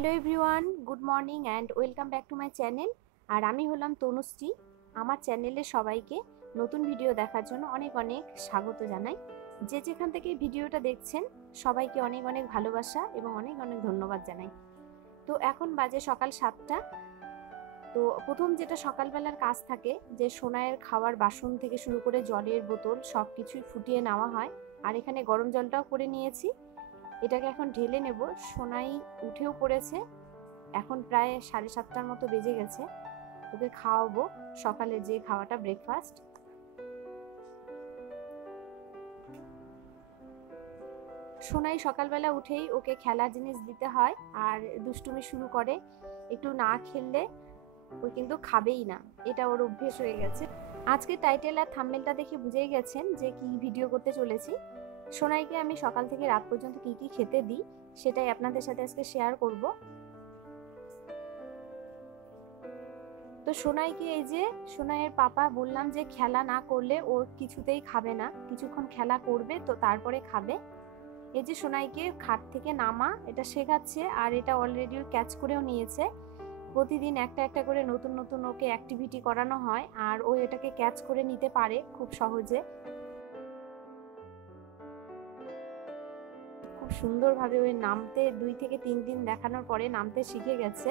Hello everyone, good morning and welcome back to my channel. আর আমি হলাম তনুশ্রী। আমার চ্যানেলে সবাইকে নতুন ভিডিও দেখার জন্য অনেক অনেক স্বাগত জানাই। যে যেখান থেকে ভিডিওটা দেখছেন সবাইকে অনেক অনেক ভালোবাসা এবং অনেক অনেক ধন্যবাদ জানাই। তো এখন বাজে সকাল 7টা। তো প্রথম যেটা সকালবেলার কাজ থাকে যে সোনাইয়ের খাওয়ার বাসন থেকে শুরু করে জলের বোতল সব কিছুই ফুটিয়ে নেওয়া হয়। আর এখানে গরম জলটাও করে নিয়েছি, এটাকে এখন ঢেলে নেব। সোনাই উঠেও পড়েছে, এখন প্রায় 7:30টার মতো বেজে গেছে। ওকে খাওয়াবো সকালের যে খাওয়াটা, ব্রেকফাস্ট। সোনাই সকালবেলা উঠেই ওকে খেলার জিনিস দিতে হয় আর দুষ্টুমি শুরু করে। একটু না খেললে ও কিন্তু খাবেই না, এটা ওর অভ্যেস হয়ে গেছে। আজকে টাইটেল আর থাম্বনেলটা দেখে বুঝেই গেছেন যে কি ভিডিও করতে চলেছি। সোনাইকে আমি সকাল থেকে রাত পর্যন্ত কি কি খেতে দিই সেটাই আপনাদের সাথে আজকে শেয়ার করব। তো সোনাইকে, এই যে সোনাইয়ের পাপা বললাম যে খেলা না করলে ও কিছুতেই খাবে না, কিছুক্ষণ খেলা করবে তো তারপরে খাবে। এই যে সোনাইকে খাট থেকে নামা এটা শেখাচ্ছে, আর এটা অলরেডি ক্যাচ করেও নিয়েছে। প্রতিদিন একটা একটা করে নতুন নতুন ওকে অ্যাক্টিভিটি করানো হয় আর ও এটাকে ক্যাচ করে নিতে পারে খুব সহজে। খুব সুন্দরভাবে ওই নামতে 2 থেকে 3 দিন দেখানোর পরে নামতে শিখে গেছে।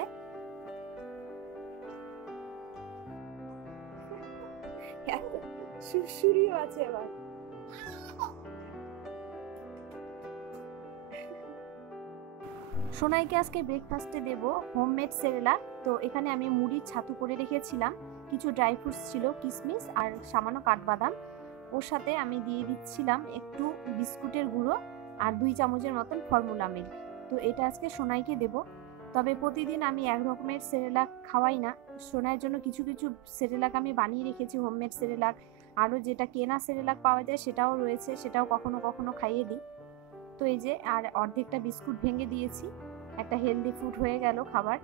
সুরসুরিও আছে এবার। সোনাইকে আজকে ব্রেকফাস্টে দেব হোমমেড সেরেলাক। তো এখানে আমি মুড়ির ছাতু করে রেখেছিলাম, কিছু ড্রাই ফ্রুটস ছিল, কিশমিশ আর সামান্য কাঠবাদাম। ওর সাথে আমি দিয়ে দিচ্ছিলাম একটু বিস্কুটের গুঁড়ো আর 2 চামচের মতন ফর্মুলা মিল্ক। তো এটা আজকে সোনাইকে দেব। তবে প্রতিদিন আমি এক রকমের সেরেলাক খাওয়াই না, সোনাইয়ের জন্য কিছু কিছু সেরেলাক আমি বানিয়ে রেখেছি, হোমমেড সেরেলাক। আরও যেটা কেনা সেরেলাক পাওয়া যায় সেটাও রয়েছে, সেটাও কখনো কখনো খাইয়ে দিই। তো এই যে আর অর্ধেকটা বিস্কুট ভেঙে দিয়েছি, একটা হেলদি ফুড হয়ে গেল খাবার।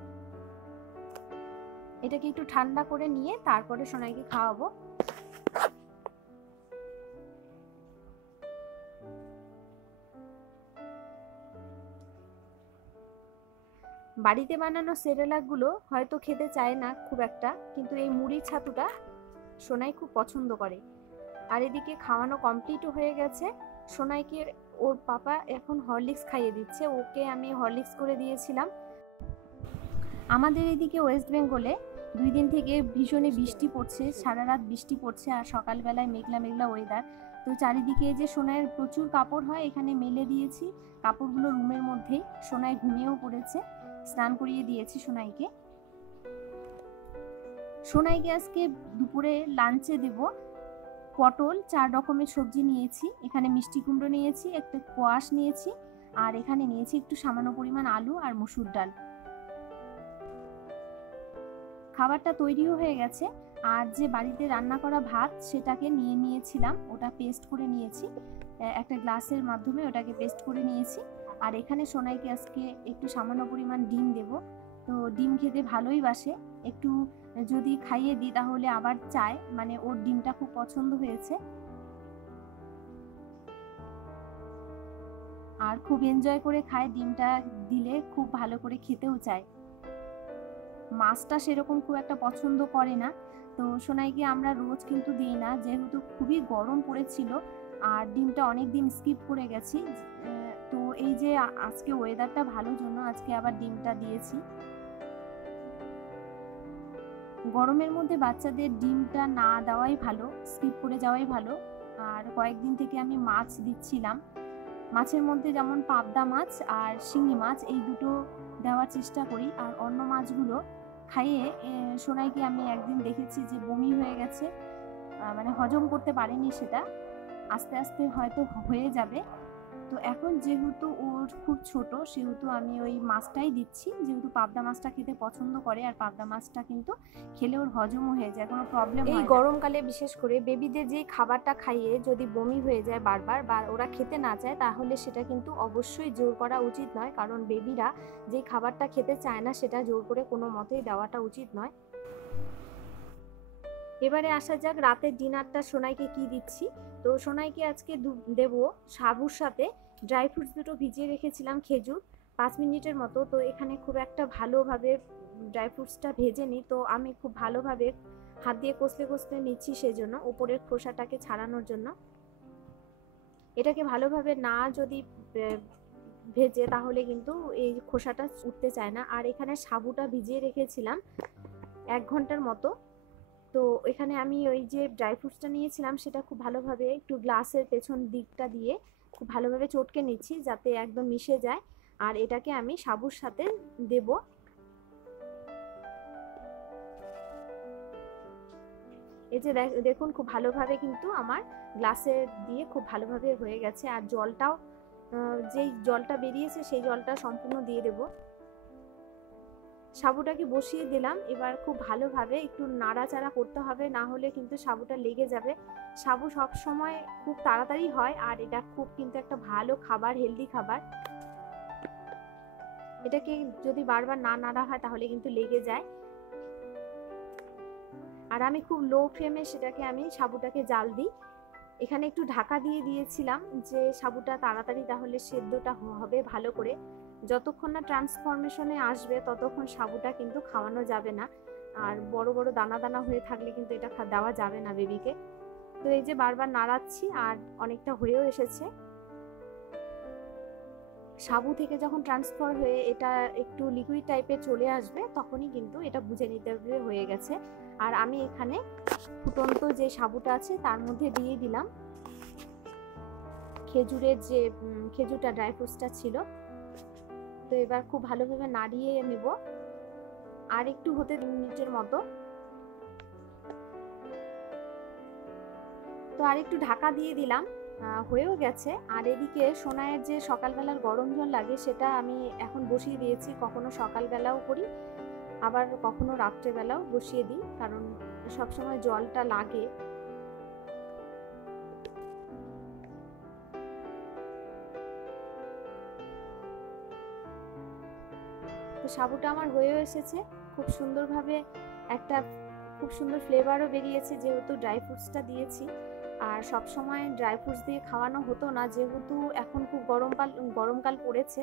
এটাকে একটু ঠান্ডা করে নিয়ে তারপরে সোনাইকে খাওয়াবো। বাড়িতে বানানো সেরেলাকগুলো হয়তো খেতে চায় না খুব একটা, কিন্তু এই মুড়ির ছাতুটা সোনাই খুব পছন্দ করে। আর এদিকে খাওয়ানো কমপ্লিটও হয়ে গেছে। সোনাইকে ওর পাপা এখন হরলিক্স খাইয়ে দিচ্ছে, ওকে আমি হরলিক্স করে দিয়েছিলাম। আমাদের এদিকে ওয়েস্ট বেঙ্গলে 2 দিন থেকে ভীষণই বৃষ্টি পড়ছে, সারা রাত বৃষ্টি পড়ছে আর সকালবেলায় মেঘলা মেঘলা ওয়েদার। তো চারিদিকে যে সোনাইয়ের প্রচুর কাপড় হয় এখানে মেলে দিয়েছি, কাপড়গুলো রুমের মধ্যেই। সোনাই ঘুমিয়েও পড়েছে, স্নান করিয়ে দিয়েছি সোনাইকে। সোনাইকে আজকে দুপুরে লাঞ্চে দেব পটল, 4 রকমের সবজি নিয়েছি। এখানে মিষ্টি কুমড়ো নিয়েছি, একটা কোয়াশ নিয়েছি, আর এখানে নিয়েছি একটু সামান্য পরিমাণ আলু আর মসুর ডাল। খাবারটা তৈরিও হয়ে গেছে। আর যে বাড়িতে রান্না করা ভাত সেটাকে নিয়ে নিয়েছিলাম, ওটা পেস্ট করে নিয়েছি, একটা গ্লাসের মাধ্যমে ওটাকে পেস্ট করে নিয়েছি। আর এখানে সোনাইকে আজকে একটু সামান্য পরিমাণ ডিম দেব। তো ডিম খেতে ভালোই বাসে, একটু যদি খাইয়ে দিই তাহলে আবার চায়, মানে ওর ডিমটা খুব পছন্দ হয়েছে আর খুব এনজয় করে খায়। ডিমটা দিলে খুব ভালো করে খেতেও চায়। মাছটা সেরকম খুব একটা পছন্দ করে না। তো সোনাইকে আমরা রোজ কিন্তু দিই না, যেহেতু খুবই গরম পড়েছিল আর ডিমটা অনেক দিন স্কিপ করে গেছি। তো এই যে আজকে ওয়েদারটা ভালোর জন্য আজকে আবার ডিমটা দিয়েছি। গরমের মধ্যে বাচ্চাদের ডিমটা না দেওয়াই ভালো, স্কিপ করে যাওয়াই ভালো। আর কয়েকদিন থেকে আমি মাছ দিচ্ছিলাম, মাছের মধ্যে যেমন পাবদা মাছ আর শিঙি মাছ, এই দুটো দেওয়ার চেষ্টা করি। আর অন্য মাছগুলো খাইয়ে সোনাইকে আমি একদিন দেখেছি যে বমি হয়ে গেছে, মানে হজম করতে পারেনি সেটা, আস্তে আস্তে হয়তো হয়ে যাবে। তো এখন যেহেতু ওর খুব ছোট সেহেতু আমি ওই মাছটাই দিচ্ছি, যেহেতু পাবদা মাছটা খেতে পছন্দ করে আর পাবদা মাছটা কিন্তু খেলে ওর হজমও হয়ে যায়, কোনো প্রবলেম হয় না। এই গরমকালে বিশেষ করে বেবিদের যে খাবারটা খাইয়ে যদি বমি হয়ে যায় বারবার বা ওরা খেতে না চায় তাহলে সেটা কিন্তু অবশ্যই জোর করা উচিত নয়, কারণ বেবিরা যে খাবারটা খেতে চায় না সেটা জোর করে কোনো মতেই দেওয়াটা উচিত নয়। এবারে আসা যাক রাতের ডিনারটা সোনাইকে কি দিচ্ছি। তো সোনাইকে আজকে দেব সাবুর সাথে ড্রাই ফ্রুটস দুটো ভিজিয়ে রেখেছিলাম, খেজুর, 5 মিনিটের মতো। তো এখানে খুব একটা ভালোভাবে ড্রাই ফ্রুটসটা ভেজে নিই, তো আমি খুব ভালোভাবে হাত দিয়ে কষলে কষলে নিচ্ছি, সেজন্য উপরের খোসাটাকে ছাড়ানোর জন্য। এটাকে ভালোভাবে না যদি ভেজে তাহলে কিন্তু এই খোসাটা উঠতে চায় না। আর এখানে সাবুটা ভিজিয়ে রেখেছিলাম 1 ঘন্টার মতো। তো এখানে আমি ওই যে ড্রাই ফ্রুটসটা নিয়েছিলাম সেটা খুব ভালোভাবে একটু গ্লাসের পেছন দিকটা দিয়ে খুব ভালোভাবে চটকে নিচ্ছি যাতে একদম মিশে যায়। আর এটাকে আমি সাবুর সাথে দেব। এই যে দেখুন খুব ভালোভাবে কিন্তু আমার গ্লাসে দিয়ে খুব ভালোভাবে হয়ে গেছে। আর জলটাও যেই জলটা বেরিয়েছে সেই জলটা সম্পূর্ণ দিয়ে দেব। সাবুটাকে বসিয়ে দিলাম। এবার খুব ভালোভাবে একটু নাড়াচাড়া করতে হবে, না হলে কিন্তু সাবুটা লেগে যাবে। সাবু সব সময় খুব তাড়াতাড়ি হয় আর এটা খুব কিন্তু একটা ভালো খাবার, হেলদি খাবার। এটাকে যদি বারবার না নাড়া হয় তাহলে কিন্তু লেগে যায়। আর আমি খুব লো ফ্লেমে সেটাকে আমি সাবুটাকে জাল দিই। এখানে একটু ঢাকা দিয়ে দিয়েছিলাম যে সাবুটা তাড়াতাড়ি তাহলে সেদ্ধটা হবে ভালো করে। যতক্ষণ না ট্রান্সফরমেশনে আসবে ততক্ষণ সাবুটা কিন্তু খাওয়ানো যাবে না। আর বড় বড় দানা দানা হয়ে থাকলে কিন্তু এটা দেওয়া যাবে না বেবিকে। তো এই যে বারবার নাড়াচ্ছি আর অনেকটা হয়েও এসেছে। সাবু থেকে যখন ট্রান্সফার হয়ে এটা একটু লিকুইড টাইপের চলে আসবে তখনই কিন্তু এটা বুঝে নিতে হবে হয়ে গেছে। আর আমি এখানে ফুটন্ত যে সাবুটা আছে তার মধ্যে দিয়ে দিলাম খেজুরের যে খেজুরটা ড্রাই ফ্রুটসটা ছিল। তো এবার খুব ভালোভাবে নাড়িয়ে নেব আর একটু হতে 2 মিনিটের মতো। তো আর একটু ঢাকা দিয়ে দিলাম, হয়েও গেছে। আর এদিকে সোনায়ের যে সকালবেলার গরম জল লাগে সেটা আমি এখন বসিয়ে দিয়েছি। কখনো সকালবেলাও করি আবার কখনো রাত্রেবেলাও বসিয়ে দিই, কারণ সবসময় জলটা লাগে। তো সাবুটা আমার হয়েও এসেছে খুব সুন্দরভাবে, একটা খুব সুন্দর ফ্লেভারও বেরিয়েছে যেহেতু ড্রাই ফ্রুটসটা দিয়েছি। আর সব সময় ড্রাই ফ্রুটস দিয়ে খাওয়ানো হতো না, যেহেতু এখন খুব গরমকাল পড়েছে,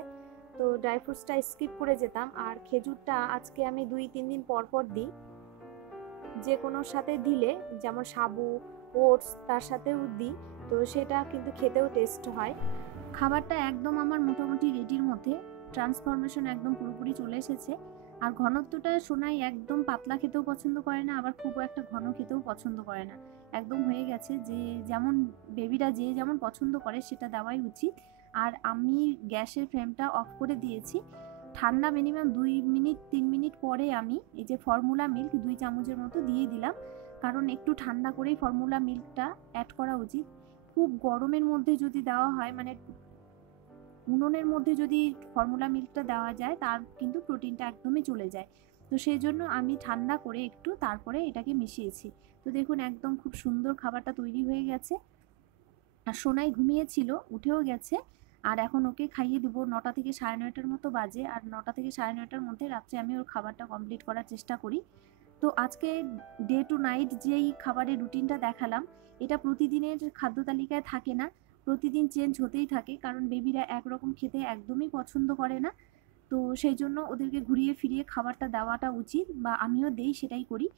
তো ড্রাই ফ্রুটসটা স্কিপ করে যেতাম। আর খেজুরটা আজকে আমি 2-3 দিন পর পর দিই, যে কোনোর সাথে দিলে, যেমন সাবু, ওটস তার সাথেও দিই, তো সেটা কিন্তু খেতেও টেস্ট হয়। খাবারটা একদম আমার মোটামুটি রেডির মধ্যে, ট্রান্সফরমেশন একদম পুরোপুরি চলে এসেছে। আর ঘনত্বটা সোনাই একদম পাতলা খেতেও পছন্দ করে না, আবার খুব একটা ঘন খেতেও পছন্দ করে না, একদম হয়ে গেছে। যে যেমন বেবিরা যে যেমন পছন্দ করে সেটা দেওয়াই উচিত। আর আমি গ্যাসের ফ্লেমটা অফ করে দিয়েছি। ঠান্ডা মিনিমাম 2-3 মিনিট পরে আমি এই যে ফর্মুলা মিল্ক 2 চামচের মতো দিয়ে দিলাম, কারণ একটু ঠান্ডা করেই ফর্মুলা মিল্কটা অ্যাড করা উচিত। খুব গরমের মধ্যে যদি দেওয়া হয়, মানে উনুনের মধ্যে যদি ফর্মুলা মিল্কটা দেওয়া যায় তার কিন্তু প্রোটিনটা একদমই চলে যায়। তো সেই জন্য আমি ঠান্ডা করে একটু তারপরে এটাকে মিশিয়েছি। তো দেখুন একদম খুব সুন্দর খাবারটা তৈরি হয়ে গেছে। আর সোনাই ঘুমিয়েছিল, উঠেও গেছে। আর এখন ওকে খাইয়ে দেবো। 9টা থেকে 9:30টার মতো বাজে। আর 9টা থেকে 9:30টার মধ্যে রাত্রে আমি ওর খাবারটা কমপ্লিট করার চেষ্টা করি। তো আজকে ডে টু নাইট যেই খাবারের রুটিনটা দেখালাম, এটা প্রতিদিনের খাদ্য তালিকায় থাকে না, প্রতিদিন চেঞ্জ হতেই থাকে, কারণ বেবিরা একরকম খেতে একদমই পছন্দ করে না। তো সেই জন্য ওদেরকে ঘুরিয়ে ফিরিয়ে খাবারটা দেওয়াটা উচিত, বা আমিও দেই, সেটাই করি।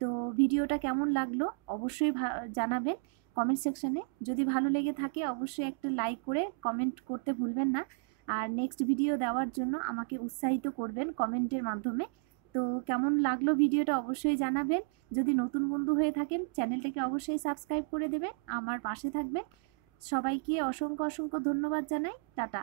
তো ভিডিওটা কেমন লাগলো অবশ্যই জানাবেন কমেন্ট সেকশনে। যদি ভালো লেগে থাকে অবশ্যই একটা লাইক করে কমেন্ট করতে ভুলবেন না। আর নেক্সট ভিডিও দেওয়ার জন্য আমাকে উৎসাহিত করবেন কমেন্টের মাধ্যমে। তো কেমন লাগলো ভিডিওটা অবশ্যই জানাবেন। যদি নতুন বন্ধু হয়ে থাকেন চ্যানেলটাকে অবশ্যই সাবস্ক্রাইব করে দেবেন, আমার পাশে থাকবেন। সবাইকে অসংখ্য অসংখ্য ধন্যবাদ জানাই। টাটা।